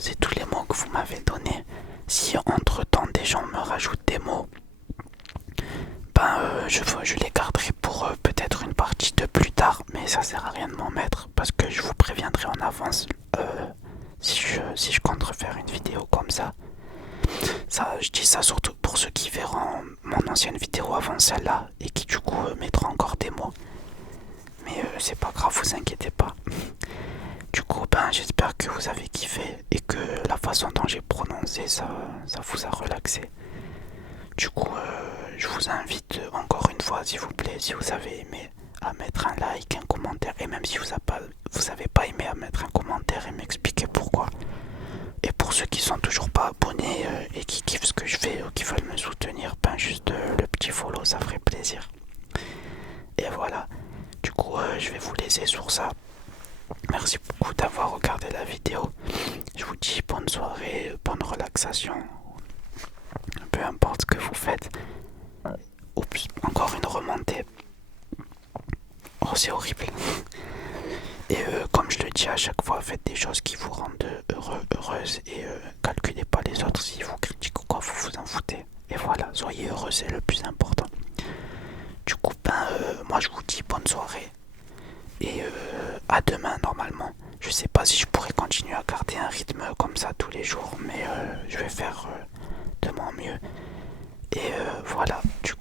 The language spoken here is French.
c'est tous les mots que vous m'avez donnés. Si entre temps des gens me rajoutent des mots, je les garderai pour peut-être une partie de plus tard, mais ça sert à rien de m'en mettre parce que je vous préviendrai en avance si je compte refaire une vidéo comme ça. Je dis ça surtout pour ceux qui verront mon ancienne vidéo avant celle-là et qui du coup mettront encore des mots. Mais c'est pas grave, vous inquiétez pas. Du coup, j'espère que vous avez kiffé et que la façon dont j'ai prononcé ça vous a relaxé. Du coup, je vous invite encore une fois, s'il vous plaît, si vous avez aimé, à mettre un like, un commentaire, et même si vous avez pas aimé, à mettre un commentaire et m'expliquer pourquoi. Et pour ceux qui sont toujours pas abonnés et qui kiffent ce que je fais ou qui veulent me soutenir, juste le petit follow, ça ferait plaisir. Et voilà, du coup, je vais vous laisser sur ça. Merci beaucoup d'avoir regardé la vidéo. Je vous dis bonne soirée, bonne relaxation. Peu importe ce que vous faites. Oups, encore une remontée. Oh, c'est horrible. Et comme je le dis à chaque fois, faites des choses qui vous rendent heureuse et calculez pas les autres. Si vous critiquent ou quoi, vous vous en foutez. Et voilà, soyez heureux, c'est le plus important. Du coup, moi je vous dis bonne soirée. Et à demain normalement. Je sais pas si je pourrais continuer à garder un rythme comme ça tous les jours, mais je vais faire de mon mieux. Et voilà, du coup.